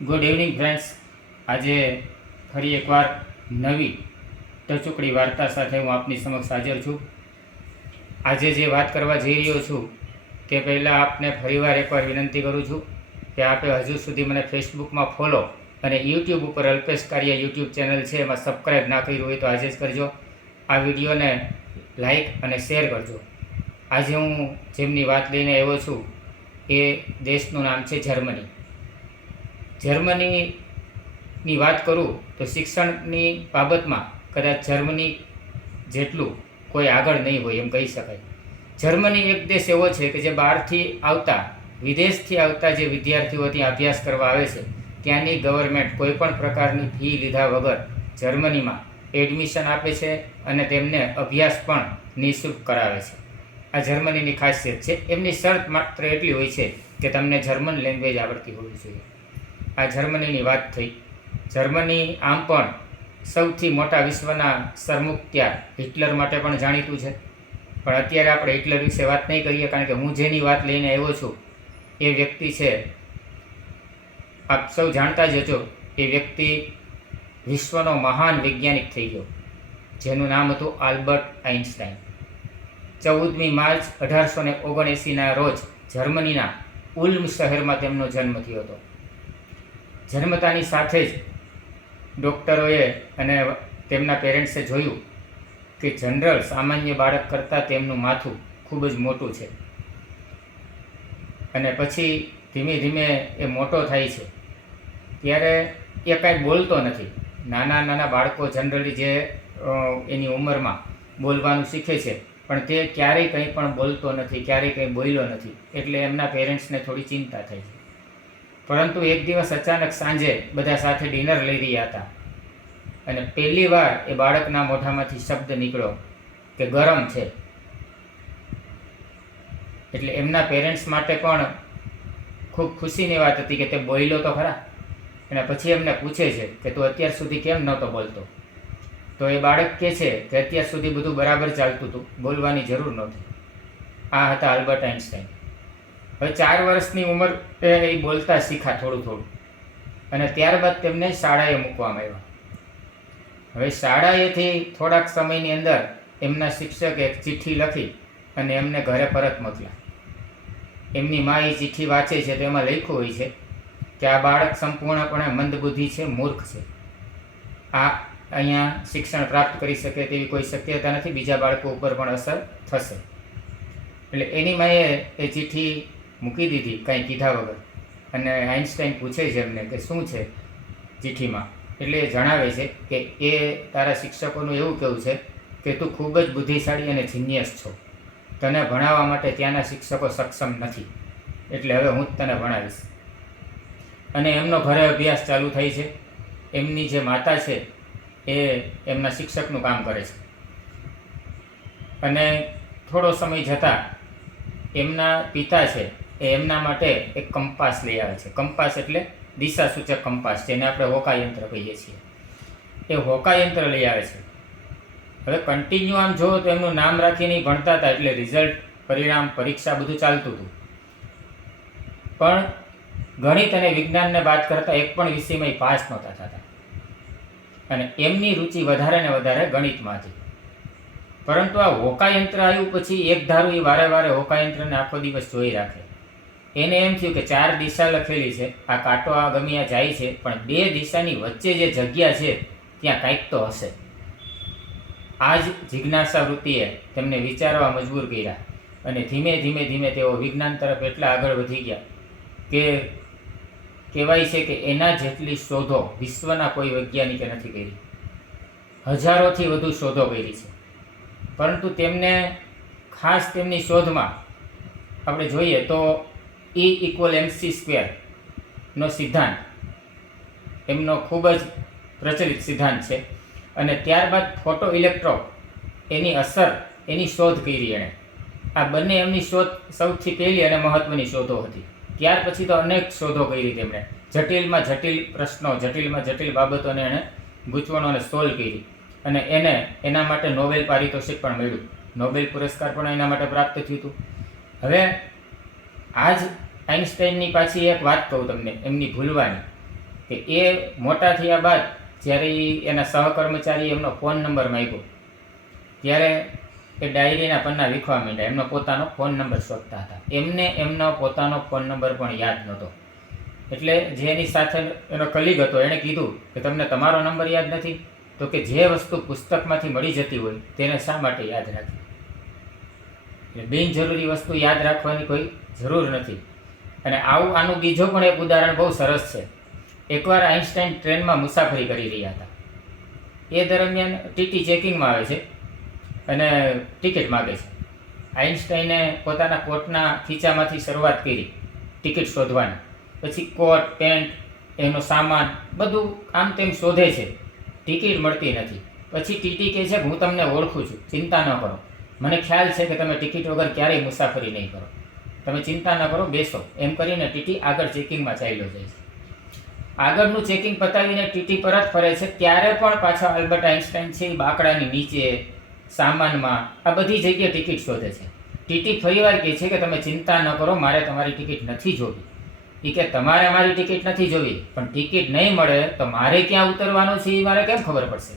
Good evening friends. આજે ફરી એકવાર નવી ટચુકડી વાર્તા સાથે હું આપની સમક્ષ હાજર છું. આજે જે વાત કરવા જઈ રહ્યો છું તે પહેલાં આપને ફરીવાર એકવાર વિનંતી કરું છું કે આપે હજુ સુધી મને ફેસબુકમાં ફોલો અને યુટ્યુબ ઉપર અલ્પેશ કારિયા યુટ્યુબ ચેનલ છે એમાં સબસ્ક્રાઈબ ના કર્યું હોય તો આજે જ કરજો. આ વિડીયોને લાઈક અને શેર કરજો. આજે હું જેમની વાત લઈને આવ્યો છું એ દેશનું નામ છે જર્મની. જર્મનીની વાત કરું તો શિક્ષણની બાબતમાં કદાચ જર્મની જેટલું કોઈ આગળ નહીં હોય એમ કહી શકાય. જર્મની એક દેશ એવો છે કે જે બહારથી આવતા વિદેશથી આવતા જે વિદ્યાર્થીઓ ત્યાં અભ્યાસ કરવા આવે છે ત્યાંની ગવર્મેન્ટ કોઈ પણ પ્રકારની ફી લીધા વગર જર્મનીમાં એડમિશન આપે છે અને તેમને અભ્યાસ પણ નિઃશુલ્ક કરાવે છે. આ જર્મનીની ખાસિયત છે. એમની શરત માત્ર એટલી હોય છે કે તમને જર્મન લેંગ્વેજ આવડતી હોવી જોઈએ. આ જર્મનીની વાત થઈ. જર્મની આમ પણ સૌથી મોટા વિશ્વના સરમુખત્યાર હિટલર માટે પણ જાણીતું છે. પણ અત્યારે આપણે હિટલર વિશે વાત નહીં કરીએ, કારણ કે હું જેની વાત લઈને આવ્યો છું એ વ્યક્તિ છે, આપ સૌ જાણતા જ છો, એ વ્યક્તિ વિશ્વનો મહાન વૈજ્ઞાનિક થઈ ગયો જેનું નામ હતું આલ્બર્ટ આઇન્સ્ટાઈન. 14મી માર્ચ 1879ના રોજ જર્મનીના ઉલ્મ શહેરમાં તેમનો જન્મ થયો હતો. જન્મતાની સાથે જ ડૉક્ટરોએ અને તેમના પેરેન્ટ્સે જોયું કે જનરલ સામાન્ય બાળક કરતાં તેમનું માથું ખૂબ જ મોટું છે. અને પછી ધીમે ધીમે એ મોટો થાય છે ત્યારે એ કાંઈ બોલતો નથી. નાના નાના બાળકો જનરલી જે એની ઉંમરમાં બોલવાનું શીખે છે પણ તે ક્યારેય કંઈ પણ બોલતો નથી, ક્યારેય કંઈ બોલ્યો નથી. એટલે એમના પેરેન્ટ્સને થોડી ચિંતા થઈ છે. પરંતુ એક દિવસ અચાનક સાંજે બધા સાથે ડિનર લઈ રહ્યા હતા અને પહેલી વાર એ બાળકના મોઢામાંથી શબ્દ નીકળ્યો કે ગરમ છે. એટલે એમના પેરેન્ટ્સ માટે પણ ખૂબ ખુશીની વાત હતી કે તે બોલ્યો તો ખરા. અને પછી એમને પૂછે છે કે તું અત્યાર સુધી કેમ નહોતો બોલતો? તો એ બાળક કહે છે કે અત્યાર સુધી બધું બરાબર ચાલતું હતું, બોલવાની જરૂર નહોતી. આ હતા આલ્બર્ટ આઇન્સ્ટાઈન. હવે 4 વર્ષની ઉંમર એ બોલતા શીખા થોડું થોડું, અને ત્યારબાદ તેમને શાળાએ મૂકવામાં આવ્યા. હવે શાળાએથી થોડાક સમયની અંદર એમના શિક્ષકે એક ચિઠ્ઠી લખી અને એમને ઘરે પરત મોકલ્યા. એમની મા એ ચિઠ્ઠી વાંચે છે તો એમાં લખ્યું હોય છે કે આ બાળક સંપૂર્ણપણે મંદબુદ્ધિ છે, મૂર્ખ છે. આ અહીંયા શિક્ષણ પ્રાપ્ત કરી શકે તેવી કોઈ શક્યતા નથી, બીજા બાળકો ઉપર પણ અસર થશે. એટલે એની માએ એ ચિઠ્ઠી મૂકી દીધી કાંઈ કીધા વગર. અને આઇન્સ્ટાઈન પૂછે છે એમને કે શું છે ચિઠ્ઠીમાં? એટલે એ જણાવે છે કે એ તારા શિક્ષકોનું એવું કહેવું છે કે તું ખૂબ જ બુદ્ધિશાળી અને જીનિયસ છો. તને ભણાવવા માટે ત્યાંના શિક્ષકો સક્ષમ નથી, એટલે હવે હું જ તને ભણાવીશ. અને એમનો ઘરે અભ્યાસ ચાલુ થાય છે. એમની જે માતા છે એ એમના શિક્ષકનું કામ કરે છે. અને થોડો સમય જતાં એમના પિતા છે એ એમના માટે એક કંપાસ લઈ આવે છે. કંપાસ એટલે દિશા સૂચક કંપાસ, જેને આપણે હોકાયંત્ર કહીએ છીએ. એ હોકાયંત્ર લઈ આવે છે. હવે કન્ટિન્યુ આમ જુઓ તો એમનું નામ રાખીને ભણતા હતા, એટલે રિઝલ્ટ, પરિણામ, પરીક્ષા બધું ચાલતું હતું. પણ ગણિત અને વિજ્ઞાનને વાત કરતાં એક પણ વિષયમાં પાસ નહોતા થતા. અને એમની રુચિ વધારે ને વધારે ગણિતમાં હતી. પરંતુ આ હોકાયંત્ર આવ્યું પછી એક ધારું એ વારે વારે હોકાયંત્રને આખો દિવસ જોઈ રાખે. એને એમ થયું કે 4 દિશા લખેલી છે, આ કાંટો આ ગમ્યા જાય છે, પણ 2 દિશાની વચ્ચે જે જગ્યા છે ત્યાં કાંઈક તો હશે. આ જ જિજ્ઞાસા વૃત્તિએ તેમને વિચારવા મજબૂર કર્યા. અને ધીમે ધીમે ધીમે તેઓ વિજ્ઞાન તરફ એટલા આગળ વધી ગયા કે કહેવાય છે કે એના જેટલી શોધો વિશ્વના કોઈ વૈજ્ઞાનિકે નથી કરી. હજારોથી વધુ શોધો કરી છે. પરંતુ તેમને ખાસ તેમની શોધમાં આપણે જોઈએ તો E=mc² નો સિદ્ધાંત એમનો ખૂબ જ પ્રચલિત સિદ્ધાંત છે. અને ત્યારબાદ ફોટો ઇલેક્ટ્રો એની અસર, એની શોધ કરી એણે. આ બંને એમની શોધ સૌથી પહેલી અને મહત્ત્વની શોધો હતી. ત્યાર પછી તો અનેક શોધો કરી તેમણે. જટિલમાં જટિલ પ્રશ્નો, જટિલમાં જટિલ બાબતોને એણે ગૂંચવણોને સોલ્વ કરી. અને એને એના માટે નોબેલ પારિતોષિક પણ મળ્યું. નોબેલ પુરસ્કાર પણ એના માટે પ્રાપ્ત થયું હતું. હવે આ જ આઇન્સ્ટાઈનની પાછી એક વાત કહું તમને, એમની ભૂલવાની. કે એ મોટા થયા બાદ જ્યારે એના સહકર્મચારી એમનો ફોન નંબર માંગ્યો ત્યારે એ ડાયરીના પન્ના વીખવા માંડ્યા, એમનો પોતાનો ફોન નંબર શોધતા હતા. એમને એમનો પોતાનો ફોન નંબર પણ યાદ નહોતો. એટલે જે એની સાથે એનો કલીગ હતો એણે કીધું કે તમને તમારો નંબર યાદ નથી? તો કે જે વસ્તુ પુસ્તકમાંથી મળી જતી હોય તેને શા માટે યાદ રાખવી? એટલે બિનજરૂરી વસ્તુ યાદ રાખવાની કોઈ જરૂર નથી. અને આનું બીજો પણ એક ઉદાહરણ બહુ સરસ છે. એકવાર આઈન્સ્ટાઈન ટ્રેનમાં મુસાફરી કરી રહ્યા હતા. એ દરમિયાન ટીટી ચેકિંગમાં આવે છે અને ટિકિટ માગે છે. આઈન્સ્ટાઈને પોતાના કોટના ખીચામાંથી શરૂઆત કરી ટિકિટ શોધવાની. પછી કોટ, પેન્ટ, એનો સામાન બધું આમ તેમ શોધે છે, ટિકિટ મળતી નથી. પછી ટીટી કહે છે કે હું તમને ઓળખું છું, ચિંતા ન કરો, મને ખ્યાલ છે કે તમે ટિકિટ વગર ક્યારેય મુસાફરી નહીં કરો, તમે ચિંતા ન કરો, બેસો. એમ કરીને ટીટી આગળ ચેકિંગમાં ચાલ્યો જાય છે. આગળનું ચેકિંગ પતાવીને ટીટી પરત ફરે છે ત્યારે પણ પાછા આલ્બર્ટ આઈન્સ્ટાઈન છે એ બાકડાની નીચે, સામાનમાં, આ બધી જગ્યાએ ટિકિટ શોધે છે. ટીટી ફરીવાર કહે છે કે તમે ચિંતા ન કરો, મારે તમારી ટિકિટ નથી જોવી. એ કે તમારે મારી ટિકિટ નથી જોવી, પણ ટિકિટ નહીં મળે તો મારે ક્યાં ઉતરવાનું છે એ મારે કેમ ખબર પડશે?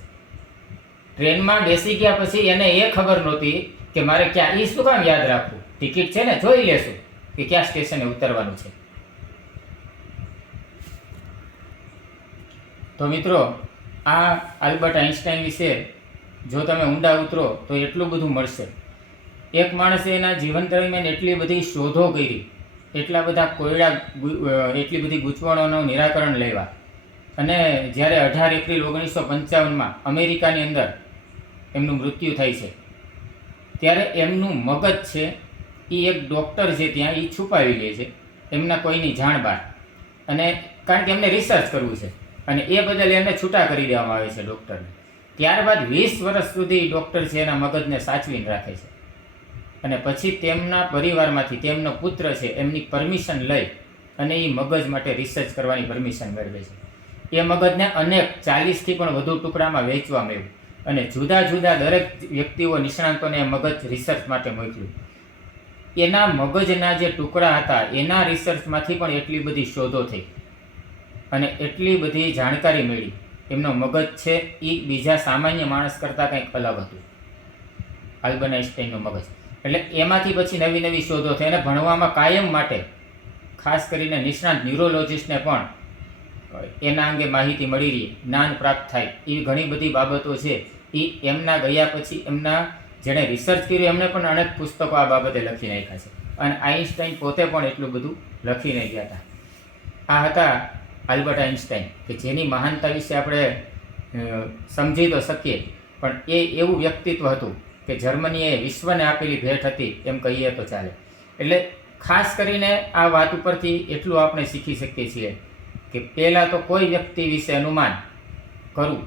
ટ્રેનમાં બેસી ગયા પછી એને એ ખબર નહોતી કે મારે ક્યાં, એ શું કામ યાદ રાખવું? ટિકિટ છે ને, જોઈ લેશું કે ક્યાં સ્ટેશને ઉતરવાનું છે. તો મિત્રો, આ આલ્બર્ટ આઈન્સ્ટાઈન વિશે જો તમે ઊંડા ઉતરો તો એટલું બધું મળશે. એક માણસે એના જીવન દરમિયાન એટલી બધી શોધો કરી, એટલા બધા કોયડા, એટલી બધી ગૂંચવણોનું નિરાકરણ લેવા, અને જ્યારે 18 એપ્રિલ 1955 અમેરિકાની અંદર એમનું મૃત્યુ થાય છે ત્યારે એમનું મગજ છે એ એક ડૉક્ટર છે ત્યાં એ છુપાવી લે છે એમના કોઈની જાણ બહાર. અને કારણ કે એમને રિસર્ચ કરવું છે અને એ બદલ એમને છૂટા કરી દેવામાં આવે છે ડૉક્ટરને. ત્યારબાદ 20 વર્ષ સુધી ડૉક્ટર છે એના મગજને સાચવીને રાખે છે. અને પછી તેમના પરિવારમાંથી તેમનો પુત્ર છે એમની પરમિશન લઈ અને એ મગજ માટે રિસર્ચ કરવાની પરમિશન મેળવે છે. એ મગજને અનેક 40થી પણ વધુ ટુકડામાં વહેંચવામાં આવ્યું અને જુદા જુદા દરેક વ્યક્તિઓ, નિષ્ણાંતોને એ મગજ રિસર્ચ માટે મોકલ્યું. એના મગજના જે ટુકડા હતા એના રિસર્ચમાંથી પણ એટલી બધી શોધો થઈ અને એટલી બધી જાણકારી મળી. એમનો મગજ છે એ બીજા સામાન્ય માણસ કરતાં કંઈક અલગ હતું, આલ્બર્ટ આઈન્સ્ટાઈનનું મગજ. એટલે એમાંથી પછી નવી નવી શોધો થઈ અને ભણવામાં કાયમ માટે ખાસ કરીને નિષ્ણાંત ન્યુરોલોજિસ્ટને પણ એના અંગે માહિતી મળી રહી, જ્ઞાન પ્રાપ્ત થાય એવી ઘણી બધી બાબતો છે. એ એમના ગયા પછી એમના જેણે રિસર્ચ કર્યું એમણે પણ અનેક પુસ્તકો આ બાબતે લખી નાખ્યા છે અને આઈન્સ્ટાઈન પોતે પણ એટલું બધું લખીને ગયા હતા. આ હતા આલ્બર્ટ આઈન્સ્ટાઈન, કે જેની મહાનતા વિશે આપણે સમજી તો શકીએ, પણ એ એવું વ્યક્તિત્વ હતું કે જર્મનીએ વિશ્વને આપેલી ભેટ હતી એમ કહીએ તો ચાલે. એટલે ખાસ કરીને આ વાત ઉપરથી એટલું આપણે શીખી શકીએ છીએ કે પહેલાં તો કોઈ વ્યક્તિ વિશે અનુમાન કરવું,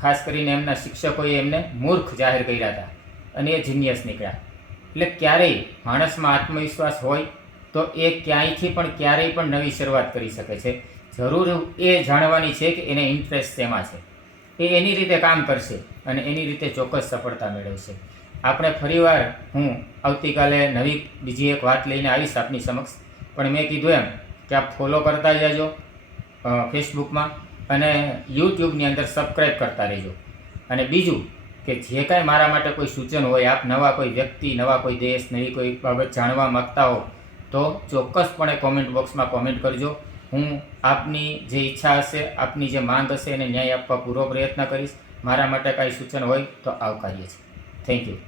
ખાસ કરીને એમના શિક્ષકોએ એમને મૂર્ખ જાહેર કર્યા હતા અને એ જીનિયસ નીકળ્યા. એટલે ક્યારેય માણસમાં આત્મવિશ્વાસ હોય તો એ ક્યાંયથી પણ ક્યારેય પણ નવી શરૂઆત કરી શકે છે. જરૂર એ જાણવાની છે કે એને ઇન્ટરેસ્ટ શેમાં છે, એ એની રીતે કામ કરશે અને એની રીતે ચોક્કસ સફળતા મેળવશે. આપણે ફરીવાર હું આવતીકાલે નવી બીજી એક વાત લઈને આવીશ આપની સમક્ષ, પણ મેં કીધું એમ કે આપ ફોલો કરતા જજો ફેસબુકમાં અને યુટ્યુબની અંદર સબસ્ક્રાઈબ કરતા રહેજો. અને બીજું કે જે કાંઈ મારા માટે કોઈ સૂચન હોય, આપ નવા કોઈ વ્યક્તિ, નવા કોઈ દેશ, નવી કોઈ બાબત જાણવા માગતા હો તો ચોક્કસપણે કોમેન્ટ બોક્સમાં કોમેન્ટ કરજો. હું આપની જે ઈચ્છા હશે, આપની જે માંગ હશે એને ન્યાય આપવા પૂરો પ્રયત્ન કરીશ. મારા માટે કાંઈ સૂચન હોય તો આવકાર્ય છે. Thank you.